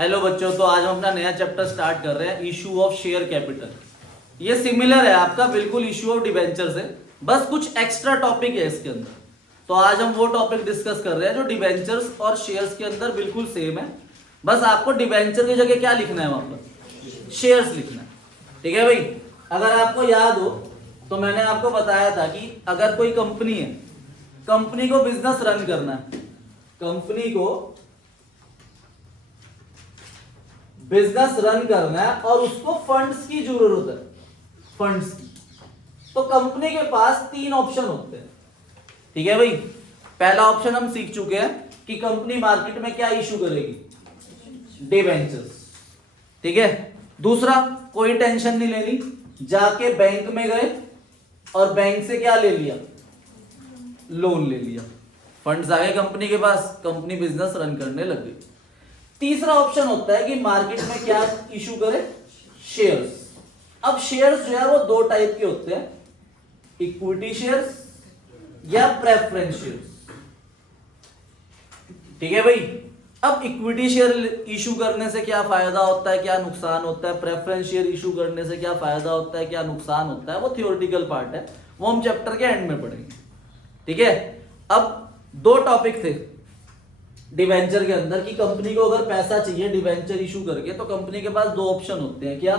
Hello बच्चों, तो आज हम अपना नया चैप्टर स्टार्ट कर रहे हैं, इशू ऑफ शेयर कैपिटल। ये सिमिलर है आपका बिल्कुल इशू ऑफ डिबेंचर से, बस कुछ एक्स्ट्रा टॉपिक है इसके अंदर। तो आज हम वो टॉपिक डिस्कस कर रहे हैं जो डिबेंचर्स और शेयर्स के अंदर बिल्कुल सेम है। बस आपको डिबेंचर की जगह क्या लिखना है, वहां पर शेयर्स लिखना है। ठीक है भाई। अगर आपको याद हो तो मैंने आपको बताया था कि अगर कोई कंपनी है, कंपनी को बिजनेस रन करना है, कंपनी को बिजनेस रन करना है और उसको फंड्स की जरूरत है, फंड्स की। तो कंपनी के पास तीन ऑप्शन होते हैं। ठीक है भाई। पहला ऑप्शन हम सीख चुके हैं कि कंपनी मार्केट में क्या इशू करेगी, डिबेंचर्स। ठीक है। दूसरा, कोई टेंशन नहीं लेनी, जाके बैंक में गए और बैंक से क्या ले लिया, लोन ले लिया, फंड्स आ गए कंपनी के पास, कंपनी बिजनेस रन करने लग गई। तीसरा ऑप्शन होता है कि मार्केट में क्या इशू करे, शेयर्स। अब शेयर्स जो है वो दो टाइप के होते हैं, इक्विटी शेयर्स या प्रेफरेंस शेयर्स। ठीक है भाई। अब इक्विटी शेयर इशू करने से क्या फायदा होता है, क्या नुकसान होता है, प्रेफरेंस शेयर इशू करने से क्या फायदा होता है, क्या नुकसान होता है, वो थियोरेटिकल पार्ट है, वो हम चैप्टर के एंड में पढ़ेंगे। ठीक है। अब दो टॉपिक थे डिवेंचर के अंदर कि कंपनी को अगर पैसा चाहिए डिवेंचर इशू करके, तो कंपनी के पास दो ऑप्शन होते हैं। क्या,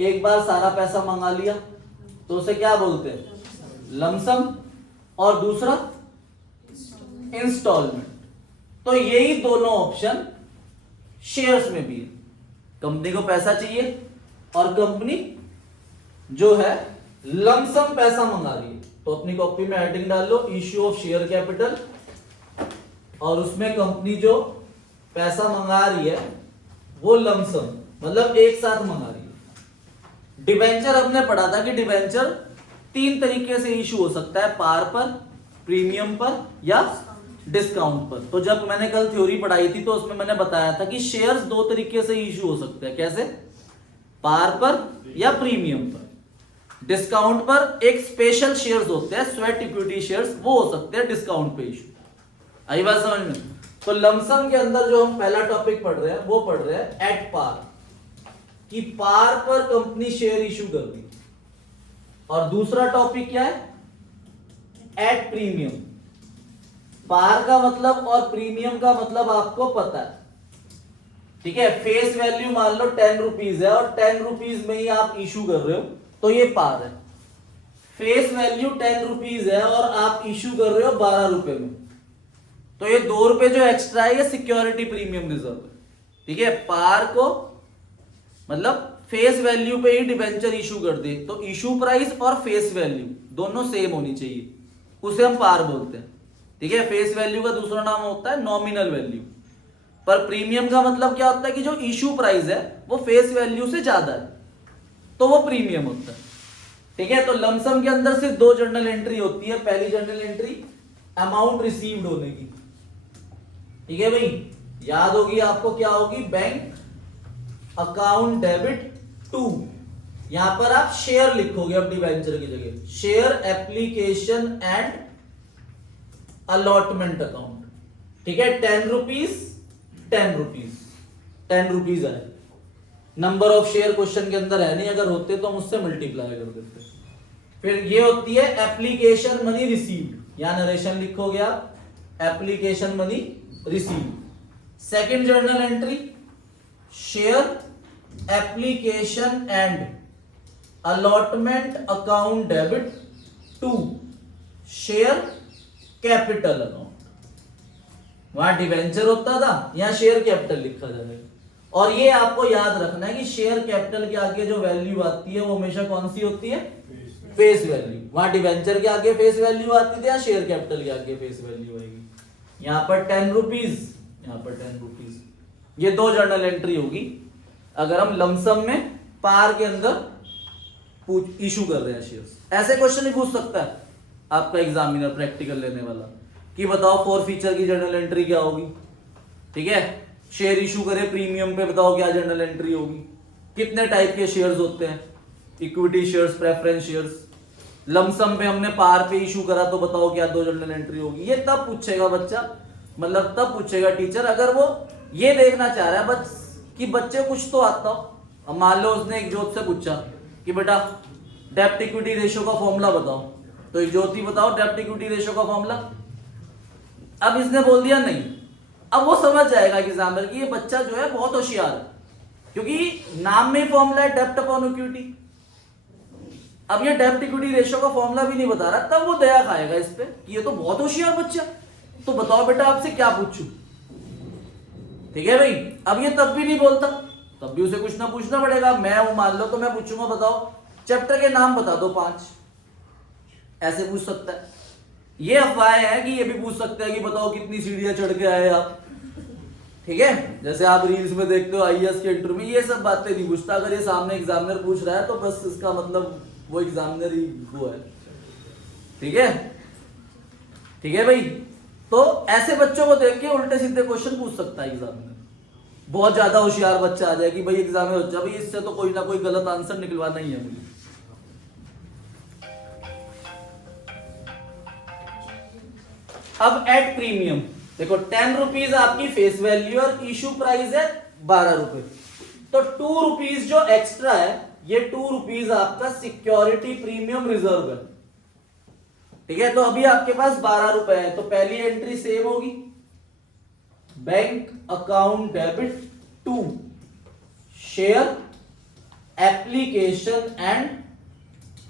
एक बार सारा पैसा मंगा लिया तो उसे क्या बोलते हैं, लमसम, और दूसरा इंस्टॉलमेंट। तो यही दोनों ऑप्शन शेयर्स में भी है। कंपनी को पैसा चाहिए और कंपनी जो है लमसम पैसा मंगा रही है, तो अपनी कॉपी में हेडिंग डाल लो, इश्यू ऑफ शेयर कैपिटल, और उसमें कंपनी जो पैसा मंगा रही है वो लमसम, मतलब एक साथ मंगा रही है। डिबेंचर हमने पढ़ा था कि डिबेंचर तीन तरीके से इशू हो सकता है, पार पर, प्रीमियम पर या डिस्काउंट पर। तो जब मैंने कल थ्योरी पढ़ाई थी तो उसमें मैंने बताया था कि शेयर्स दो तरीके से इशू हो सकते हैं। कैसे, पार पर या प्रीमियम पर। डिस्काउंट पर एक स्पेशल शेयर्स होते हैं, स्वेट इक्विटी शेयर्स, वो हो सकते हैं डिस्काउंट पे इशू। आई बात समझ में। तो लमसम के अंदर जो हम पहला टॉपिक पढ़ रहे हैं वो पढ़ रहे हैं एट पार, कि पार पर कंपनी शेयर इशू कर दी। और दूसरा टॉपिक क्या है, एट प्रीमियम। पार का मतलब और प्रीमियम का मतलब आपको पता है। ठीक है। फेस वैल्यू मान लो 10 रुपीज है और 10 रुपीज में ही आप इशू कर रहे हो, तो ये पार है। फेस वैल्यू 10 रुपीज है और आप इशू कर रहे हो 12 रुपए में, तो ये 2 रुपए जो एक्स्ट्रा है ये सिक्योरिटी प्रीमियम रिजर्व है। ठीक है। पार को मतलब फेस वैल्यू पे ही डिबेंचर इशू कर दे, तो इशू प्राइस और फेस वैल्यू दोनों सेम होनी चाहिए, उसे हम पार बोलते हैं। ठीक है। फेस वैल्यू का दूसरा नाम होता है नॉमिनल वैल्यू। पर प्रीमियम का मतलब क्या होता है कि जो इशू प्राइस है वो फेस वैल्यू से ज्यादा है, तो वो प्रीमियम होता है। ठीक है। तो लमसम के अंदर सिर्फ दो जर्नल एंट्री होती है। पहली जर्नल एंट्री अमाउंट रिसीव्ड होने की। ठीक है भाई, याद होगी आपको, क्या होगी, बैंक अकाउंट डेबिट टू। यहां पर आप शेयर लिखोगे अब डिबेंचर की जगह, share application and allotment account. ठीक है। 10 रुपीज 10 रुपीज 10 रुपीज आए। नंबर ऑफ शेयर क्वेश्चन के अंदर है नहीं, अगर होते तो हम उससे मल्टीप्लाई कर देते। फिर ये होती है एप्लीकेशन मनी रिसीव्ड, या नरेशन लिखोगे आप, application money received. Second journal entry, share application and allotment account debit to share capital account. वहां डिवेंचर होता था, यहां शेयर कैपिटल लिखा जाएगा। और ये आपको याद रखना है कि शेयर कैपिटल के आगे जो वैल्यू आती है वो हमेशा कौन सी होती है, फेस वैल्यू। वहां डिवेंचर के आगे फेस वैल्यू आती थी, या शेयर कैपिटल के आगे फेस वैल्यू आएगी। यहां पर 10 रुपीज, यहां पर 10 रुपीज। ये दो जर्नल एंट्री होगी अगर हम लमसम में पार के अंदर इशू कर रहे हैं शेयर्स। ऐसे क्वेश्चन ही पूछ सकता है आपका एग्जामिनर प्रैक्टिकल लेने वाला, कि बताओ फॉर फीचर की जर्नल एंट्री क्या होगी। ठीक है। शेयर इशू करे प्रीमियम पे, बताओ क्या जर्नल एंट्री होगी। कितने टाइप के शेयर्स होते हैं, equity shares, preference shares. Lump sum पे हमने पार पे इशू करा, तो बताओ क्या दो जर्नल एंट्री होगी। ये तब पूछेगा बच्चा, मतलब तब पूछेगा टीचर अगर वो ये देखना चाह रहा है बस कि बच्चे कुछ तो आता हो। अब मान लो उसने एक ज्योत से पूछा कि बेटा डेप्ट इक्विटी रेशियो का फॉर्मूला बताओ, तो एक ज्योति बताओ डेप्ट इक्विटी रेशियो का फॉर्मूला। अब इसने बोल दिया नहीं, अब वो समझ जाएगा एग्जामिनर कि ये बच्चा जो है बहुत होशियार है, क्योंकि नाम में फॉर्मूला है डेप्ट अपॉन इक्विटी। अब ये डेप्ट इक्विटी रेशियो का फॉर्मूला भी नहीं बता रहा, तब वो दया खाएगा इस पे कि ये तो बहुत होशियार बच्चा, तो बताओ बेटा आपसे क्या पूछूं। ठीक है भाई, अब ये तब भी नहीं बोलता, तब भी उसे कुछ ना पूछना पड़ेगा। मैं हूं मान लो, तो मैं पूछूंगा बताओ चैप्टर के नाम बता दो 5, ऐसे पूछ सकता है। ये अफवाहें है कि ये भी पूछ सकता है कि बताओ कितनी सीढ़ियां चढ़ के आए आप। ठीक है, जैसे आप रील्स में देखते हो आईएएस के इंटरव्यू में, ये सब बातें नहीं पूछता। अगर ये सामने एग्जामिनर पूछ रहा है तो बस इसका मतलब वो एग्जामिनर ही वो है। ठीक है, ठीक है भाई। तो ऐसे बच्चों को देख के उल्टे सीधे क्वेश्चन पूछ सकता है एग्जामिनर। बहुत ज्यादा होशियार बच्चा आ जाए कि भाई एग्जामिनर बच्चा, भाई इससे तो कोई ना कोई गलत आंसर निकलवाना ही है मुझे। अब एट प्रीमियम देखो, 10 रुपीज आपकी फेस वैल्यू और इशू प्राइस है 12 रुपए, तो 2 रुपीज जो एक्स्ट्रा है, ये 2 रुपीज आपका सिक्योरिटी प्रीमियम रिजर्व है। ठीक है, तो अभी आपके पास 12 रुपए है, तो पहली एंट्री सेम होगी, bank account debit to share application and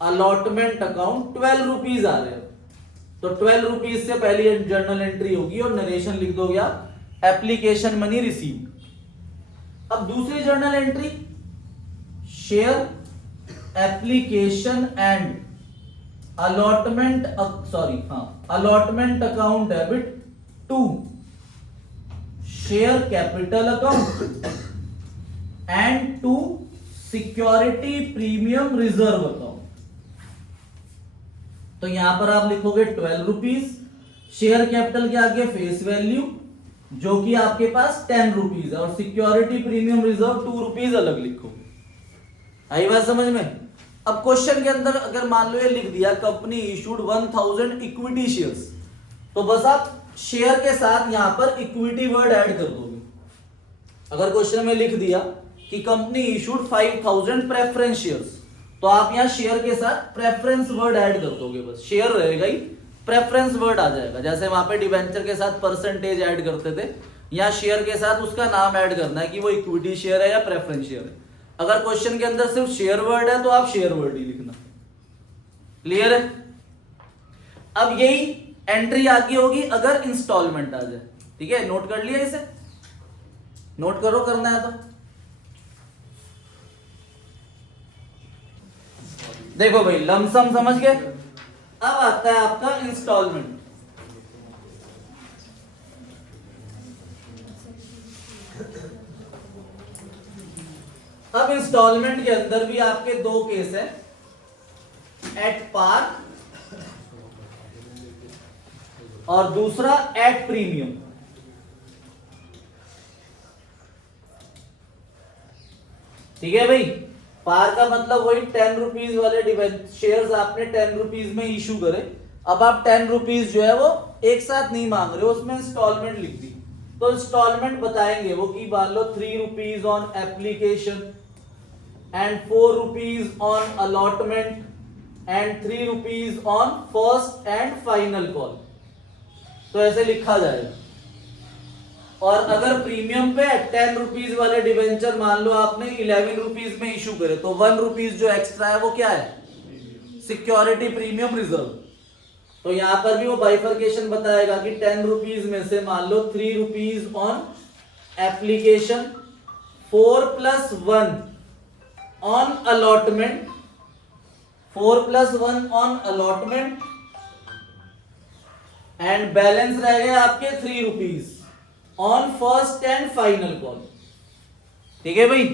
allotment account 12 rupees आ रहे हैं, तो 12 रुपीज से पहली जर्नल एंट्री होगी और नरेशन लिख दोगे आप एप्लीकेशन मनी रिसीव्ड। अब दूसरी journal entry share application and allotment allotment account debit to share capital account and to security premium reserve account. तो यहां पर आप लिखोगे 12 रुपीज, शेयर कैपिटल के आगे फेस वैल्यू जो कि आपके पास 10 रुपीज है, और सिक्योरिटी प्रीमियम रिजर्व 2 रुपीज अलग लिखो। आई बात समझ में। अब क्वेश्चन के अंदर अगर मान लो ये लिख दिया कंपनी इशूड 1000 इक्विटी शेयर्स, तो बस आप शेयर के साथ यहां पर इक्विटी वर्ड ऐड कर दोगे। अगर क्वेश्चन में लिख दिया कि कंपनी इशूड 5000 प्रेफरेंस शेयर्स, तो आप यहां शेयर के साथ प्रेफरेंस वर्ड ऐड कर दोगे, बस शेयर रहेगा ही, प्रेफरेंस वर्ड आ जाएगा। जैसे वहां पे डिबेंचर के साथ परसेंटेज ऐड करते थे, यहां शेयर के साथ उसका नाम ऐड करना है कि वो इक्विटी शेयर है या प्रेफरेंस शेयर है। अगर क्वेश्चन के अंदर सिर्फ शेयर वर्ड है तो आप शेयर वर्ड ही लिखना। क्लियर है। अब यही एंट्री आगे होगी अगर इंस्टॉलमेंट आ जाए। ठीक है, नोट कर लिया, इसे नोट करो, करना है तो देखो भाई, लमसम समझ गए। अब आता है आपका इंस्टॉलमेंट। अब इंस्टॉलमेंट के अंदर भी आपके दो केस है, एट पार और दूसरा एट प्रीमियम। ठीक है भाई, पार का मतलब वही 10 रुपीज वाले शेयर्स आपने 10 रुपीज में इशू करे। अब आप 10 रुपीज जो है वो एक साथ नहीं मांग रहे हो, उसमें इंस्टॉलमेंट लिख दी, तो इंस्टॉलमेंट बताएंगे वो कि मान लो 3 rupees on application and 4 rupees on allotment and 3 rupees on first and final call, तो ऐसे लिखा जाएगा। और अगर प्रीमियम पे 10 रुपीज वाले डिवेंचर मान लो आपने 11 रुपीज में इशू करे, तो 1 रुपीज जो एक्स्ट्रा है वो क्या है, सिक्योरिटी प्रीमियम रिजर्व। तो यहां पर भी वो बाइफर्केशन बताएगा कि 10 रुपीज में से मान लो 3 rupees on application, 4 + 1 on allotment, 4 + 1 on allotment and balance रह गए आपके 3 rupees on first and final call. ठीक है भाई,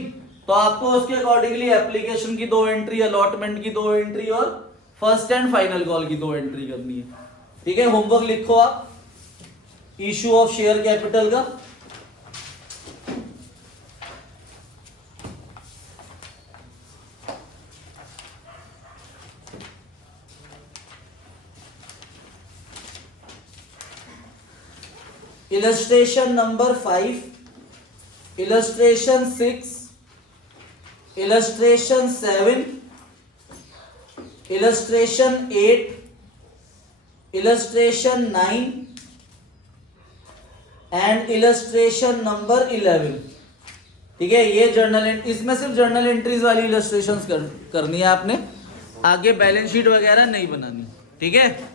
तो आपको उसके अकॉर्डिंगली एप्लीकेशन की 2 एंट्री, अलॉटमेंट की 2 एंट्री और फर्स्ट एंड फाइनल कॉल की 2 एंट्री करनी है। ठीक है, होमवर्क लिखो आप इशू ऑफ शेयर कैपिटल का। Illustration number 5, illustration 6, illustration 7, illustration 8, illustration 9 and illustration number 11। ठीक है, ये जर्नल, इसमें सिर्फ जर्नल एंट्रीज वाली इलस्ट्रेशंस करनी है आपने, आगे बैलेंस शीट वगैरह नहीं बनानी। ठीक है।